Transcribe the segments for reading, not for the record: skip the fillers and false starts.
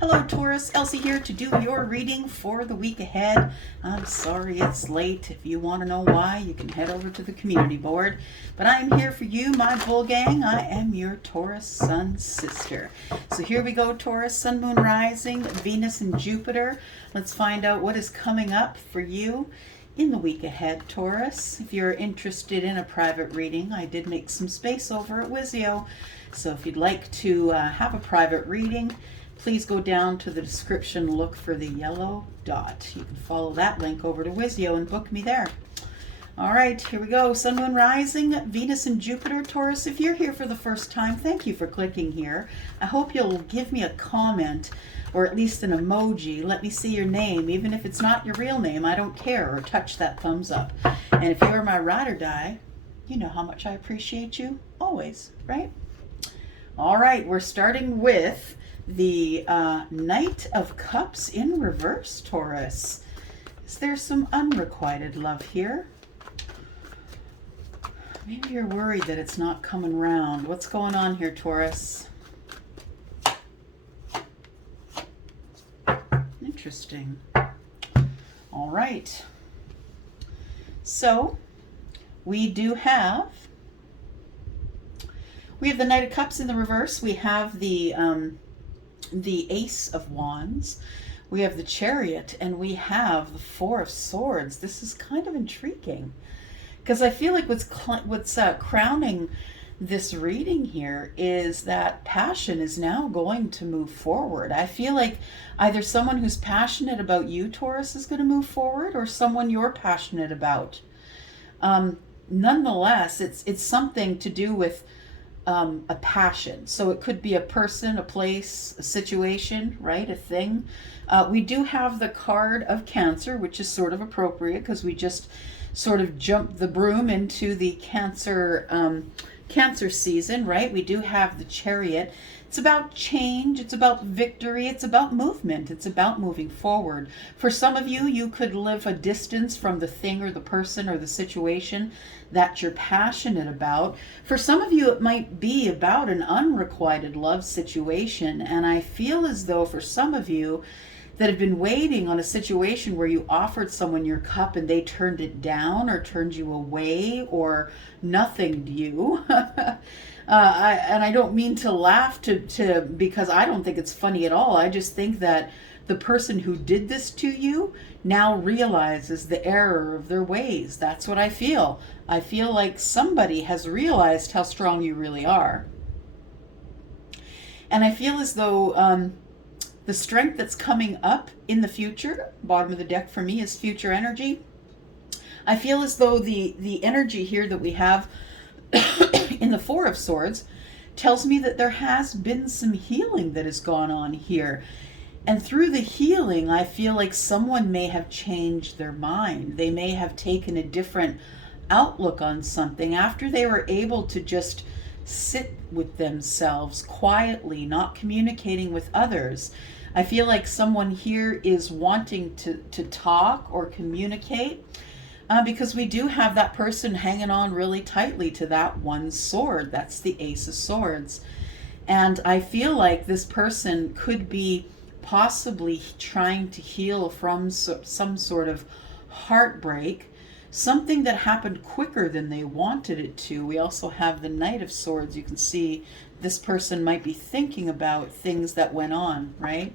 Hello Taurus, Elsie here to do your reading for the week ahead. I'm sorry it's late. If you want to know why, you can head over to the community board. But I'm here for you, my bull gang. I am your Taurus sun sister. So here we go, Taurus, sun, moon, rising, Venus and Jupiter. Let's find out what is coming up for you in the week ahead, Taurus. If you're interested in a private reading, I did make some space over at Wizio. So if you'd like to have a private reading, please go down to the description, look for the yellow dot. You can follow that link over to Wizio and book me there. All right, here we go. Sun, Moon, Rising, Venus and Jupiter, Taurus. If you're here for the first time, thank you for clicking here. I hope you'll give me a comment or at least an emoji. Let me see your name, even if it's not your real name. I don't care, or touch that thumbs up. And if you're my ride or die, you know how much I appreciate you always, right? All right, we're starting with the Knight of Cups in reverse, Taurus. Is there some unrequited love here? Maybe you're worried that it's not coming round. What's going on here, Taurus? Interesting. All right. So we have the Knight of Cups in the reverse. We have the Ace of Wands, we have the Chariot, and we have the Four of Swords. This is kind of intriguing because I feel like what's crowning this reading here is that passion is now going to move forward. I feel like either someone who's passionate about you, Taurus, is going to move forward, or someone you're passionate about. Nonetheless, it's something to do with a passion. So it could be a person, a place, a situation, right? A thing. We do have the card of Cancer, which is sort of appropriate because we just sort of jumped the broom into the Cancer season, right? We do have the Chariot. It's about change, it's about victory, it's about movement, it's about moving forward. For some of you, you could live a distance from the thing or the person or the situation that you're passionate about. For some of you, it might be about an unrequited love situation, and I feel as though for some of you that have been waiting on a situation where you offered someone your cup and they turned it down or turned you away or nothinged you. And I don't mean to laugh because I don't think it's funny at all. I just think that the person who did this to you now realizes the error of their ways. That's what I feel. I feel like somebody has realized how strong you really are. And I feel as though the strength that's coming up in the future, bottom of the deck for me is future energy. I feel as though the energy here that we have in the Four of Swords tells me that there has been some healing that has gone on here. And through the healing, I feel like someone may have changed their mind. They may have taken a different outlook on something after they were able to just sit with themselves quietly, not communicating with others. I feel like someone here is wanting to talk or communicate, because we do have that person hanging on really tightly to that one sword. That's the Ace of Swords. And I feel like this person could be possibly trying to heal from some sort of heartbreak, something that happened quicker than they wanted it to. We also have the Knight of Swords. You can see this person might be thinking about things that went on, right?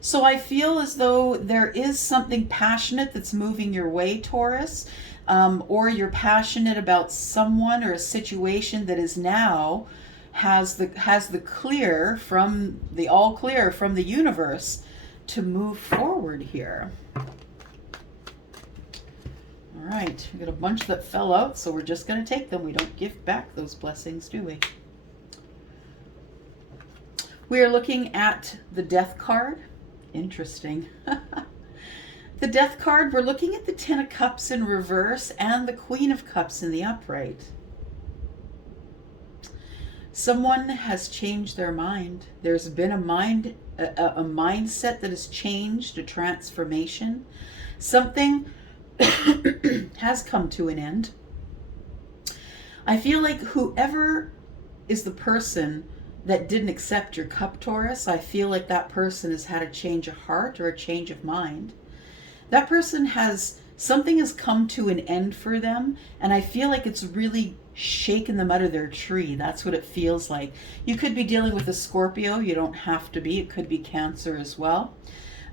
So I feel as though there is something passionate that's moving your way, Taurus, or you're passionate about someone or a situation that is now has the clear from the all clear from the universe to move forward here. All right, we got a bunch that fell out, so we're just going to take them. We don't give back those blessings, do we? We are looking at the Death card. Interesting. The Death card, we're looking at the Ten of Cups in reverse and the Queen of Cups in the upright. Someone has changed their mind. There's been a mindset that has changed, a transformation. Something has come to an end. I feel like whoever is the person that didn't accept your cup, Taurus, I feel like that person has had a change of heart or a change of mind. That person has, something has come to an end for them, and I feel like it's really shaken them out of their tree. That's what it feels like. You could be dealing with a Scorpio. You don't have to be. It could be Cancer as well.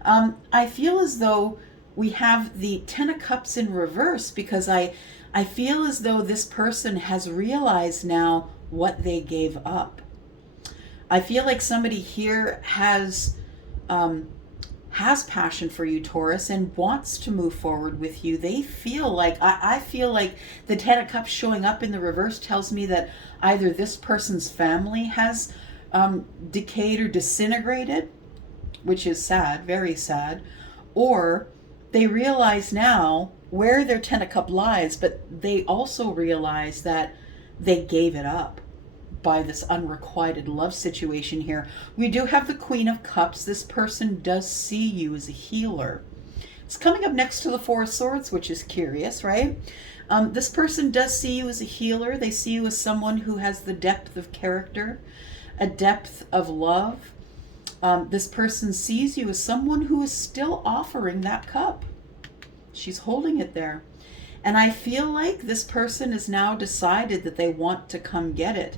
I feel as though we have the Ten of Cups in reverse, because I feel as though this person has realized now what they gave up. I feel like somebody here has passion for you, Taurus, and wants to move forward with you. They feel like, I feel like the Ten of Cups showing up in the reverse tells me that either this person's family has decayed or disintegrated, which is sad, very sad, or they realize now where their Ten of Cups lies, but they also realize that they gave it up by this unrequited love situation here. We do have the Queen of Cups. This person does see you as a healer. It's coming up next to the Four of Swords, which is curious, right? This person does see you as a healer. They see you as someone who has the depth of character, a depth of love. This person sees you as someone who is still offering that cup. She's holding it there. And I feel like this person has now decided that they want to come get it.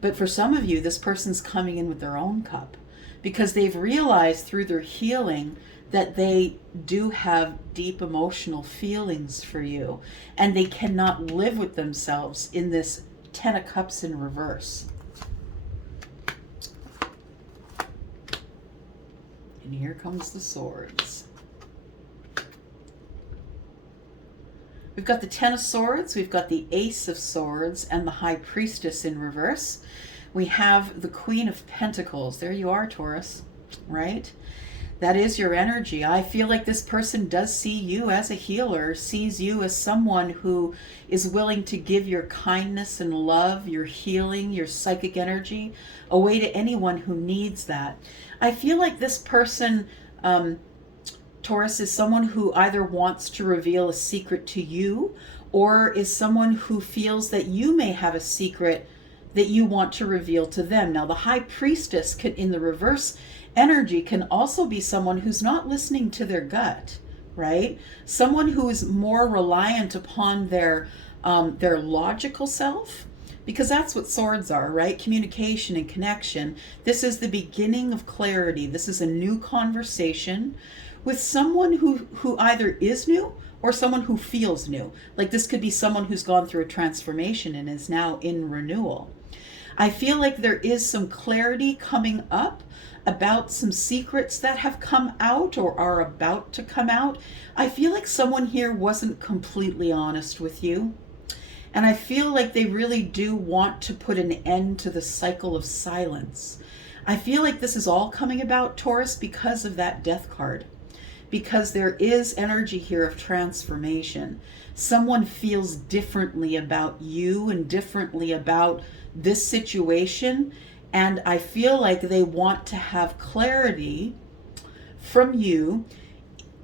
But for some of you, this person's coming in with their own cup, because they've realized through their healing that they do have deep emotional feelings for you, and they cannot live with themselves in this Ten of Cups in reverse. And here comes the Swords. We've got the Ten of Swords, we've got the Ace of Swords, and the High Priestess in reverse. We have the Queen of Pentacles. There you are, Taurus, right? That is your energy. I feel like this person does see you as a healer, sees you as someone who is willing to give your kindness and love, your healing, your psychic energy away to anyone who needs that. I feel like this person, Taurus, is someone who either wants to reveal a secret to you, or is someone who feels that you may have a secret that you want to reveal to them. Now, the High Priestess in the reverse energy can also be someone who's not listening to their gut, right? Someone who is more reliant upon their logical self, because that's what swords are, right? Communication and connection. This is the beginning of clarity. This is a new conversation with someone who either is new or someone who feels new. Like, this could be someone who's gone through a transformation and is now in renewal. I feel like there is some clarity coming up about some secrets that have come out or are about to come out. I feel like someone here wasn't completely honest with you. And I feel like they really do want to put an end to the cycle of silence. I feel like this is all coming about, Taurus, because of that Death card. Because there is energy here of transformation. Someone feels differently about you and differently about this situation. And I feel like they want to have clarity from you.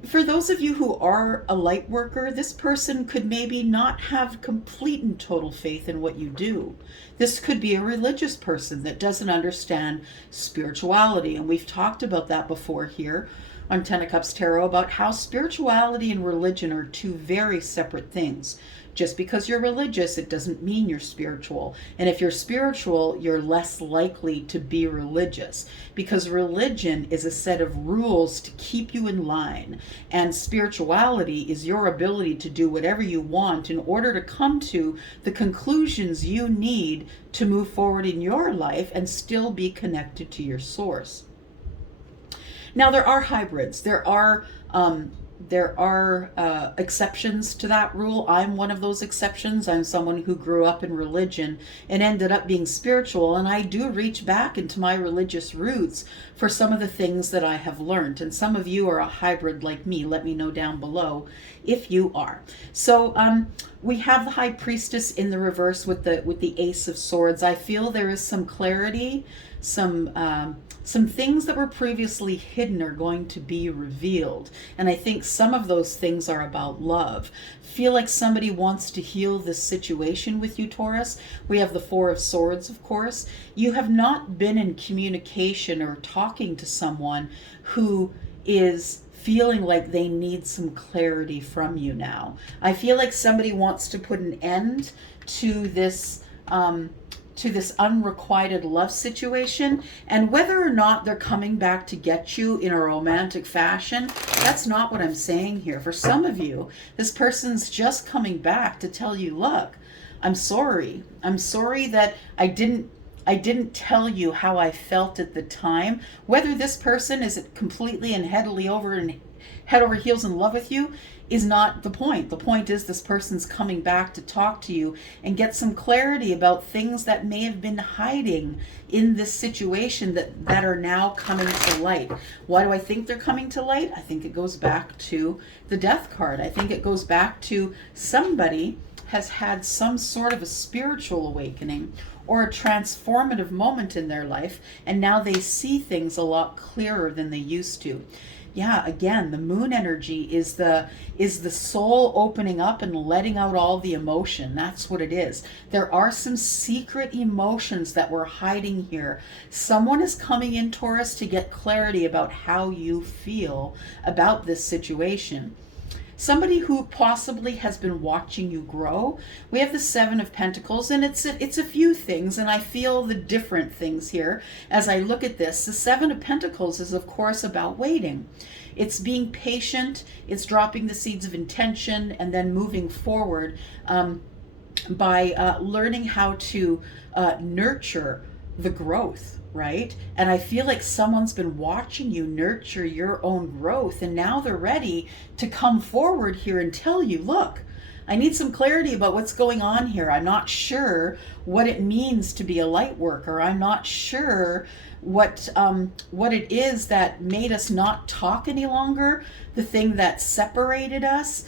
For those of you who are a light worker, this person could maybe not have complete and total faith in what you do. This could be a religious person that doesn't understand spirituality. And we've talked about that before here on Ten of Cups Tarot, about how spirituality and religion are two very separate things. Just because you're religious, it doesn't mean you're spiritual. And if you're spiritual, you're less likely to be religious, because religion is a set of rules to keep you in line. And spirituality is your ability to do whatever you want in order to come to the conclusions you need to move forward in your life and still be connected to your source. Now, there are hybrids. There are exceptions to that rule. I'm one of those exceptions. I'm someone who grew up in religion and ended up being spiritual, and I do reach back into my religious roots for some of the things that I have learned. And some of you are a hybrid like me. Let me know down below if you are. So we have the High Priestess in the reverse with the Ace of Swords. I feel there is some clarity some things that were previously hidden are going to be revealed. And I think some of those things are about love. Feel like somebody wants to heal this situation with you, Taurus. We have the Four of Swords, of course. You have not been in communication or talking to someone who is feeling like they need some clarity from you now. I feel like somebody wants to put an end to this unrequited love situation, and whether or not they're coming back to get you in a romantic fashion, that's not what I'm saying here. For some of you, this person's just coming back to tell you, look, I'm sorry. I'm sorry that I didn't tell you how I felt at the time. Whether this person is completely and head over heels in love with you is not the point. The point is this person's coming back to talk to you and get some clarity about things that may have been hiding in this situation that are now coming to light. Why do I think they're coming to light? I think it goes back to the Death card. I think it goes back to somebody has had some sort of a spiritual awakening or a transformative moment in their life, and now they see things a lot clearer than they used to. Yeah, again, the moon energy is the soul opening up and letting out all the emotion. That's what it is. There are some secret emotions that we're hiding here. Someone is coming in, Taurus, to get clarity about how you feel about this situation. Somebody who possibly has been watching you grow. We have the Seven of Pentacles, and it's a few things, and I feel the different things here as I look at this. The Seven of Pentacles is, of course, about waiting. It's being patient. It's dropping the seeds of intention and then moving forward by learning how to nurture the growth. Right? And I feel like someone's been watching you nurture your own growth, and now they're ready to come forward here and tell you, look, I need some clarity about what's going on here. I'm not sure what it means to be a light worker. I'm not sure what it is that made us not talk any longer, the thing that separated us.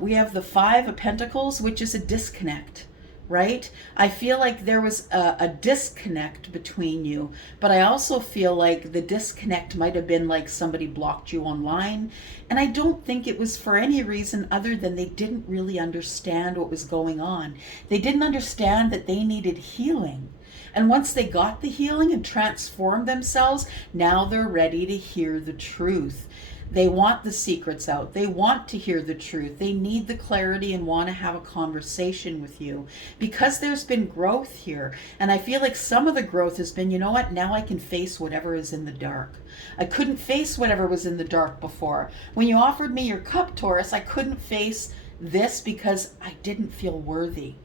We have the Five of Pentacles, which is a disconnect. Right? I feel like there was a disconnect between you, but I also feel like the disconnect might have been like somebody blocked you online, and I don't think it was for any reason other than they didn't really understand what was going on. They didn't understand that they needed healing. And once they got the healing and transformed themselves, now they're ready to hear the truth. They want the secrets out. They want to hear the truth. They need the clarity and want to have a conversation with you because there's been growth here. And I feel like some of the growth has been, you know what, now I can face whatever is in the dark. I couldn't face whatever was in the dark before. When you offered me your cup, Taurus, I couldn't face this because I didn't feel worthy.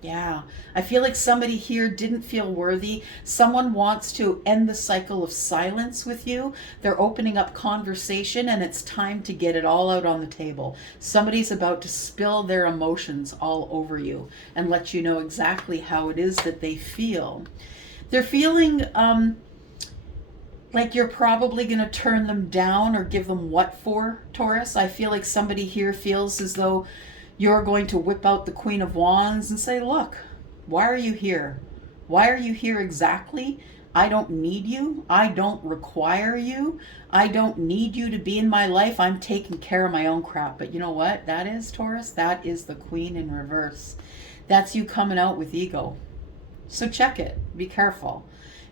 Yeah, I feel like somebody here didn't feel worthy. Someone wants to end the cycle of silence with you. They're opening up conversation, and it's time to get it all out on the table. Somebody's about to spill their emotions all over you and let you know exactly how it is that they feel. They're feeling like you're probably going to turn them down or give them what for, Taurus. I feel like somebody here feels as though you're going to whip out the Queen of Wands and say, look, why are you here? Why are you here exactly? I don't need you. I don't require you. I don't need you to be in my life. I'm taking care of my own crap. But you know what that is, Taurus? That is the Queen in reverse. That's you coming out with ego. So check it. Be careful.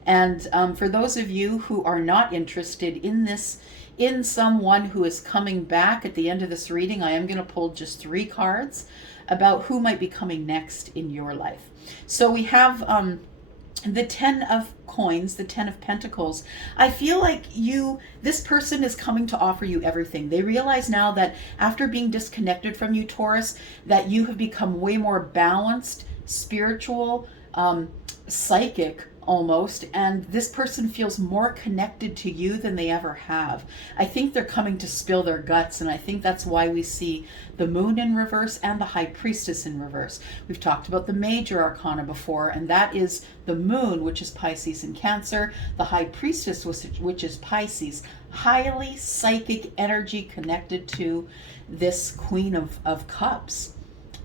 And for those of you who are not interested in this, in someone who is coming back at the end of this reading, I am going to pull just 3 cards about who might be coming next in your life. So we have the 10 of coins, the 10 of pentacles. I feel like this person is coming to offer you everything. They realize now that after being disconnected from you, Taurus, that you have become way more balanced, spiritual, psychic, almost, and this person feels more connected to you than they ever have. I think they're coming to spill their guts, and I think that's why we see the Moon in reverse and the High Priestess in reverse. We've talked about the major arcana before, and that is the Moon, which is Pisces and Cancer, the High Priestess, which is Pisces, highly psychic energy connected to this Queen of Cups.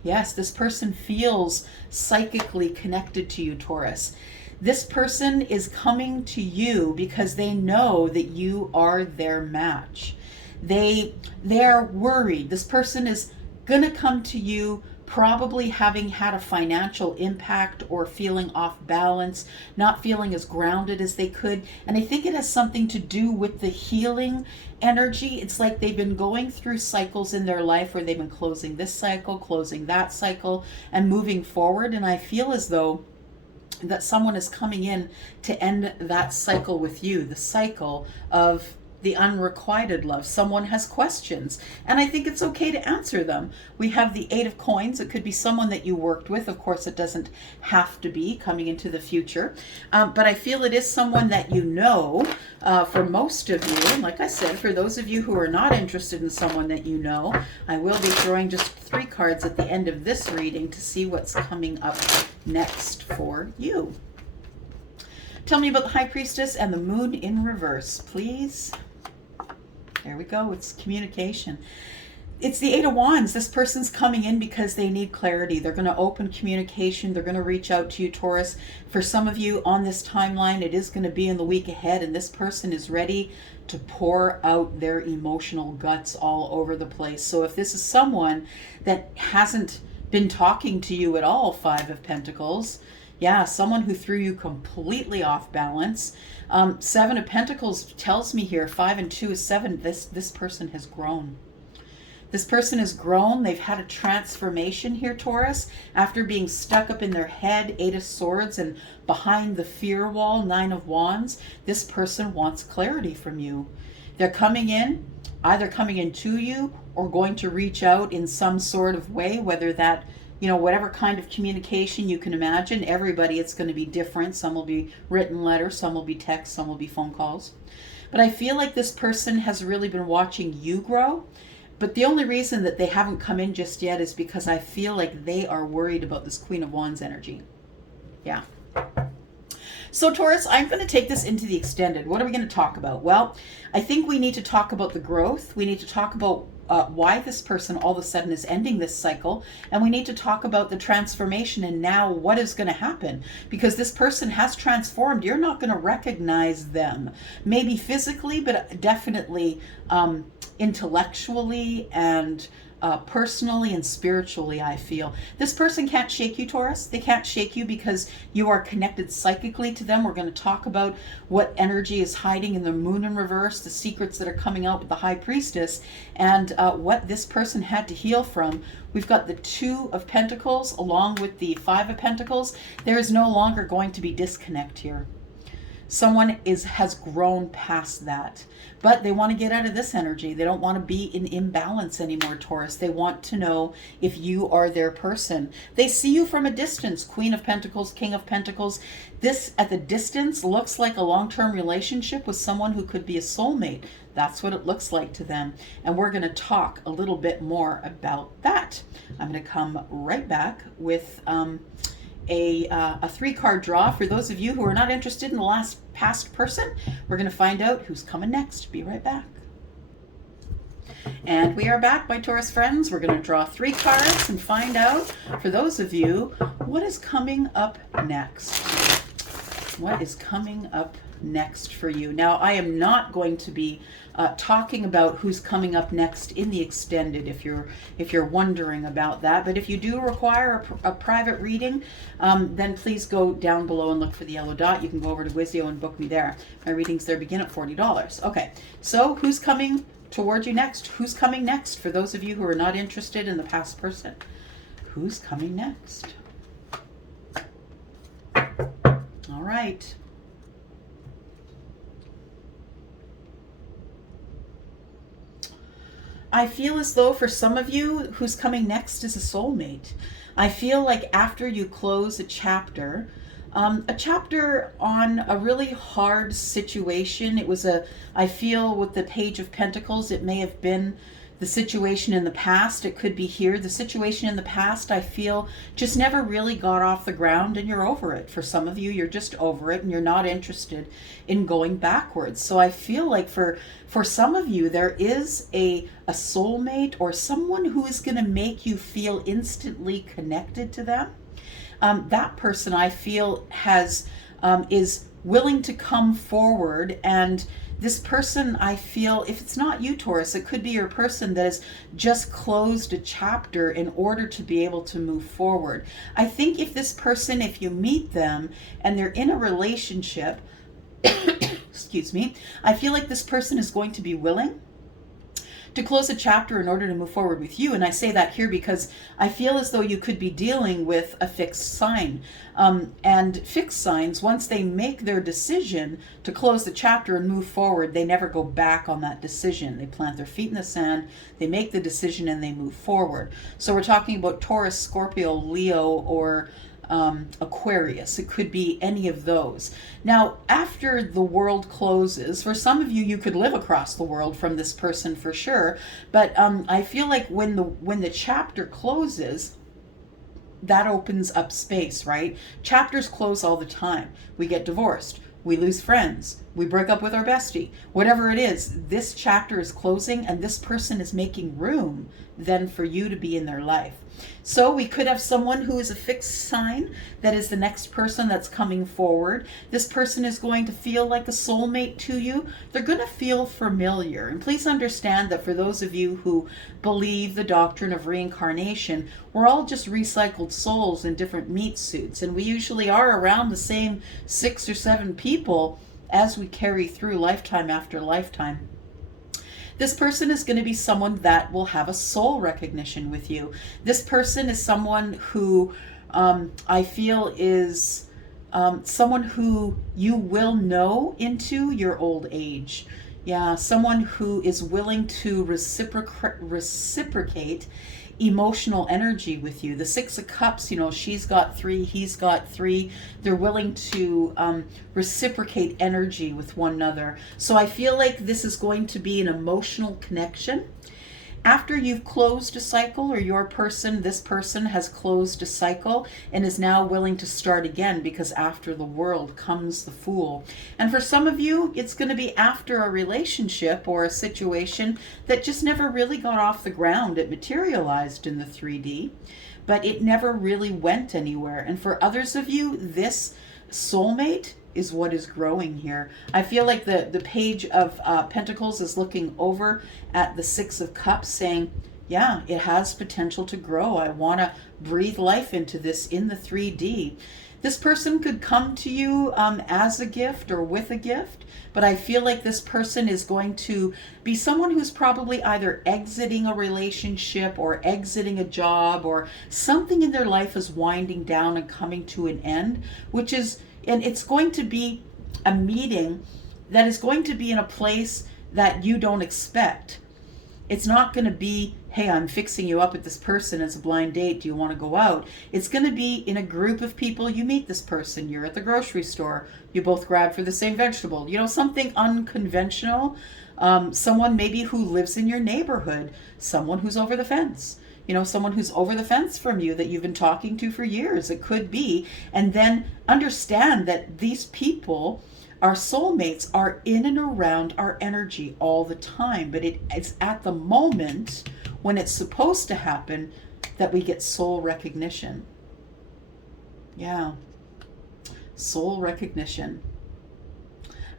Yes, this person feels psychically connected to you, Taurus. This person is coming to you because they know that you are their match. They are worried. This person is going to come to you probably having had a financial impact or feeling off balance, not feeling as grounded as they could. And I think it has something to do with the healing energy. It's like they've been going through cycles in their life where they've been closing this cycle, closing that cycle, and moving forward. And I feel as though that someone is coming in to end that cycle with you, the cycle of the unrequited love. Someone has questions, and I think it's okay to answer them. We have the Eight of Coins. It could be someone that you worked with. Of course, it doesn't have to be coming into the future, but I feel it is someone that you know. For most of you, and like I said, for those of you who are not interested in someone that you know, I will be throwing just 3 cards at the end of this reading to see what's coming up next for you. Tell me about the High Priestess and the Moon in reverse, please. There we go. It's communication. It's the Eight of Wands. This person's coming in because they need clarity. They're going to open communication. They're going to reach out to you, Taurus. For some of you on this timeline, it is going to be in the week ahead, and this person is ready to pour out their emotional guts all over the place. So if this is someone that hasn't been talking to you at all, Five of Pentacles, yeah, someone who threw you completely off balance. 7 of Pentacles tells me here, 5 and 2 is 7, this person has grown. This person has grown. They've had a transformation here, Taurus, after being stuck up in their head, 8 of Swords, and behind the fear wall, 9 of Wands. This person wants clarity from you. They're coming in, either coming in to you or going to reach out in some sort of way, whether that, whatever kind of communication you can imagine. Everybody, it's going to be different. Some will be written letters, some will be text, some will be phone calls. But I feel like this person has really been watching you grow. But the only reason that they haven't come in just yet is because I feel like they are worried about this Queen of Wands energy. Yeah. So Taurus, I'm going to take this into the extended. What are we going to talk about? Well, I think we need to talk about the growth. We need to talk about why this person all of a sudden is ending this cycle. And we need to talk about the transformation and now what is going to happen. Because this person has transformed. You're not going to recognize them. Maybe physically, but definitely intellectually and personally and spiritually, I feel. This person can't shake you, Taurus. They can't shake you because you are connected psychically to them. We're going to talk about what energy is hiding in the Moon in reverse, the secrets that are coming out with the High Priestess, and what this person had to heal from. We've got the 2 of Pentacles along with the 5 of Pentacles. There is no longer going to be disconnect here. Someone has grown past that, but they want to get out of this energy. They don't want to be in imbalance anymore, Taurus. They want to know if you are their person. They see you from a distance. Queen of Pentacles, King of Pentacles. This at the distance looks like a long-term relationship with someone who could be a soulmate. That's what it looks like to them. And we're going to talk a little bit more about that. I'm going to come right back with a 3-card draw. For those of you who are not interested in the past person, we're going to find out who's coming next. Be right back. And we are back, my Taurus friends. We're going to draw 3 cards and find out, for those of you, what is coming up next. What is coming up next for you? Now, I am not going to be talking about who's coming up next in the extended, if you're wondering about that. But if you do require a private reading, then please go down below and look for the yellow dot. You can go over to Wizio and book me there. My readings there begin at $40. Okay, so who's coming towards you next? Who's coming next? For those of you who are not interested in the past person, who's coming next? All right. I feel as though for some of you, who's coming next is a soulmate. I feel like after you close a chapter on a really hard situation, I feel with the Page of Pentacles, it may have been the situation in the past. It could be here. The situation in the past, I feel, just never really got off the ground, and you're over it. For some of you, you're just over it and you're not interested in going backwards. So I feel like for some of you, there is a soulmate or someone who is going to make you feel instantly connected to them. That person, I feel, has is willing to come forward. And this person, I feel, if it's not you, Taurus, it could be your person that has just closed a chapter in order to be able to move forward. I think if this person, if you meet them and they're in a relationship, excuse me, I feel like this person is going to be willing to close a chapter in order to move forward with you. And I say that here because I feel as though you could be dealing with a fixed sign. And fixed signs, once they make their decision to close the chapter and move forward, they never go back on that decision. They plant their feet in the sand, they make the decision, and they move forward. So we're talking about Taurus, Scorpio, Leo, or Aquarius. It could be any of those. Now, after the world closes, for some of you, you could live across the world from this person for sure. But I feel like when the chapter closes, that opens up space, right? Chapters close all the time. We get divorced. We lose friends. We break up with our bestie. Whatever it is, this chapter is closing and this person is making room then for you to be in their life. So we could have someone who is a fixed sign that is the next person that's coming forward. This person is going to feel like a soulmate to you. They're going to feel familiar. And please understand that for those of you who believe the doctrine of reincarnation, we're all just recycled souls in different meat suits. And we usually are around the same 6 or 7 people as we carry through lifetime after lifetime. This person is going to be someone that will have a soul recognition with you. This person is someone who I feel is someone who you will know into your old age. Yeah, someone who is willing to reciprocate emotional energy with you. The 6 of Cups, she's got 3, he's got 3. They're willing to reciprocate energy with one another. So I feel like this is going to be an emotional connection. After you've closed a cycle, or this person has closed a cycle and is now willing to start again, because after the world comes the Fool. And for some of you, it's going to be after a relationship or a situation that just never really got off the ground. It materialized in the 3D, but it never really went anywhere. And for others of you, this soulmate is what is growing here. I feel like the Page of Pentacles is looking over at the 6 of Cups saying, yeah, it has potential to grow. I want to breathe life into this in the 3D. This person could come to you as a gift or with a gift, but I feel like this person is going to be someone who's probably either exiting a relationship or exiting a job, or something in their life is winding down and coming to an end, and it's going to be a meeting that is going to be in a place that you don't expect. It's not going to be, hey, I'm fixing you up with this person as a blind date. Do you want to go out? It's going to be in a group of people. You meet this person. You're at the grocery store. You both grab for the same vegetable. Something unconventional. Someone maybe who lives in your neighborhood. Someone who's over the fence. Someone who's over the fence from you that you've been talking to for years. It could be. And then understand that these people, our soulmates, are in and around our energy all the time. But it's at the moment when it's supposed to happen that we get soul recognition. Yeah. Soul recognition.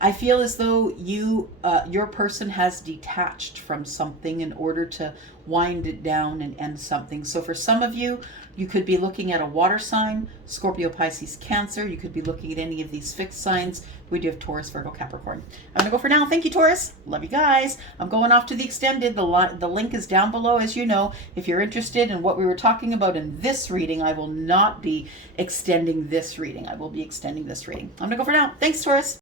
I feel as though your person has detached from something in order to wind it down and end something. So for some of you, you could be looking at a water sign, Scorpio, Pisces, Cancer. You could be looking at any of these fixed signs. We do have Taurus, Virgo, Capricorn. I'm going to go for now. Thank you, Taurus. Love you guys. I'm going off to the extended. The link is down below, as you know. If you're interested in what we were talking about in this reading, I will not be extending this reading. I will be extending this reading. I'm going to go for now. Thanks, Taurus.